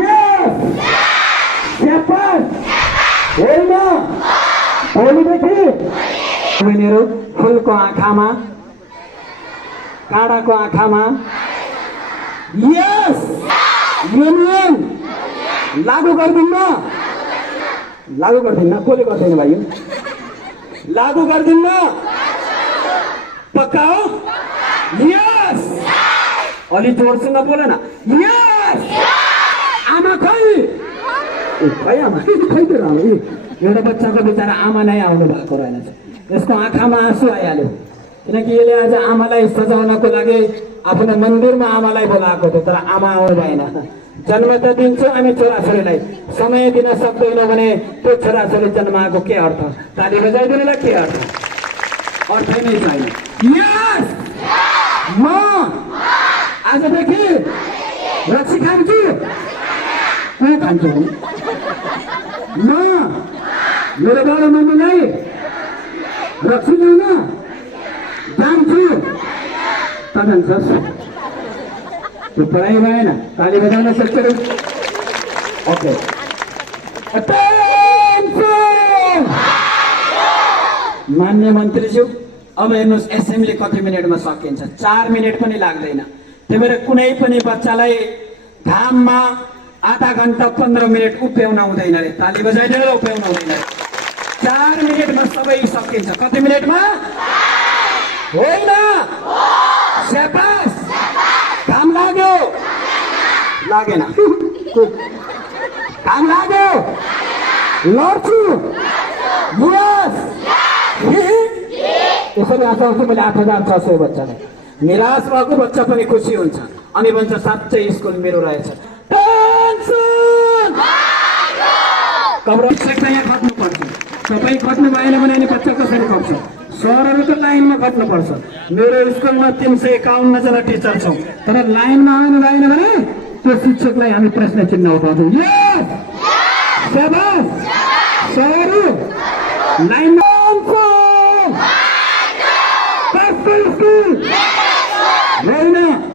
यस स्यापास होइन भोलिदेखि बहिनीहरू फुलको आँखामा काँडाको आँखामा यस युनियन लागू गर्दिन्न कसले गर्दैन भाइ लागू गर्दिन्न पक्का हो यस अलि जोडसँग बोल न यस आमा खै आमा खै त एउटा बच्चाको बिचरा आमा नै आउनु भएको रहेनछ यसको आँखामा आँसु आइहाल्यो किनकि यसले आज आमालाई सजाउनको लागि आफ्नो मन्दिरमा आमालाई बोलाएको थियो तर आमा आउनु भएन जन्म त दिन्छौँ हामी छोराछोरीलाई समय दिन सक्दैनौँ भने त्यो छोराछोरी जन्माएको के अर्थ ताली बजाइदिनुलाई के अर्थ नै छैन यस म आजदेखि रक्सी खान्छु के खान्छु म मेरो बाबा मम्मीलाई रक्सी ल्याउन जान्छु त जान्छस् त्यो पढाइ भएन ताली बजाउन सक्छ ओके मान्य मन्त्रीज्यू अब हेर्नुहोस् एसेम्ब्ली कति मिनटमा सकिन्छ 4 मिनट पनि लाग्दैन त्यही भएर कुनै पनि बच्चालाई घाममा आधा घन्टा 15 मिनट उभ्याउन हुँदैन रे ताली बजाइदिएर उभ्याउन हुँदैन 4 मिनटमा सबै सकिन्छ कति मिनटमा होइन स्याबास घाम लाग्यो लागेन घाम लाग्यो लड्छु यस यसरी आशा गर्छु मैले 8600 बच्चालाई निराश भएको बच्चा पनि खुसी हुन्छ अनि भन्छ साँच्चै स्कुल मेरो रहेछ यहाँ खट्नुपर्छ तपाईँ खट्नु भएन भने अनि बच्चा कसरी खट्छ सरहरूको लाइनमा खट्नुपर्छ मेरो स्कुलमा 351 जना टिचर छौँ तर लाइनमा आउनु भएन भने त्यो शिक्षकलाई हामी प्रश्न चिन्ह उठाउँछौँ यस शाबास सरहरू लाइनमा